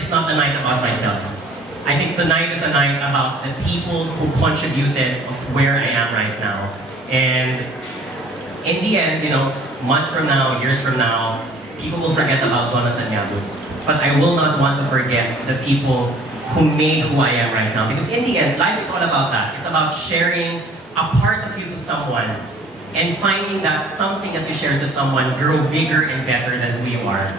is not a night about myself. I think tonight is a night about the people who contributed of where I am right now. And in the end, you know, months from now, years from now, people will forget about Jonathan Yabut. But I will not want to forget the people who made who I am right now. Because in the end, life is all about that. It's about sharing a part of you to someone and finding that something that you share to someone grow bigger and better than who you are.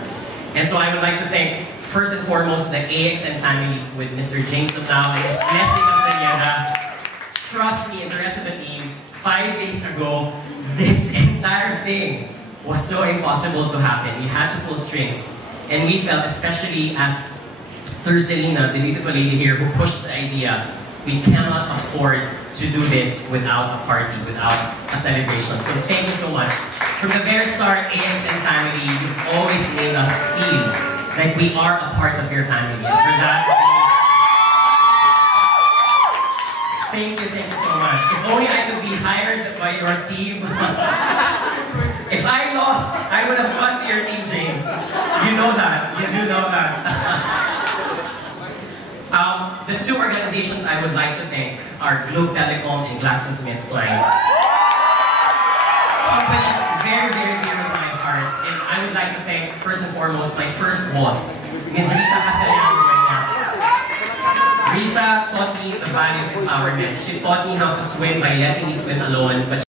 And so I would like to thank, first and foremost, the AXN family with Mr. James Lutao and Ms. Leslie Castañeda. Trust me and the rest of the team, 5 days ago, this entire thing was so impossible to happen. We had to pull strings. And we felt, especially as Thurselina, the beautiful lady here who pushed the idea, we cannot afford to do this without a party, without a celebration. So thank you so much. From the very start, AXN family, you've always made us feel like we are a part of your family. And for that, thank you so much. If only I could be hired by your team. If I lost, I would have gone to your team, James. You know that. You do know that. The two organizations I would like to thank are Globe Telecom and GlaxoSmithKline. Companies very, very dear to my heart. And I would like to thank, first and foremost, my first boss, Ms. Rita Castellano-Duenas. Rita taught me the value of empowerment. She taught me how to swim by letting me swim alone. But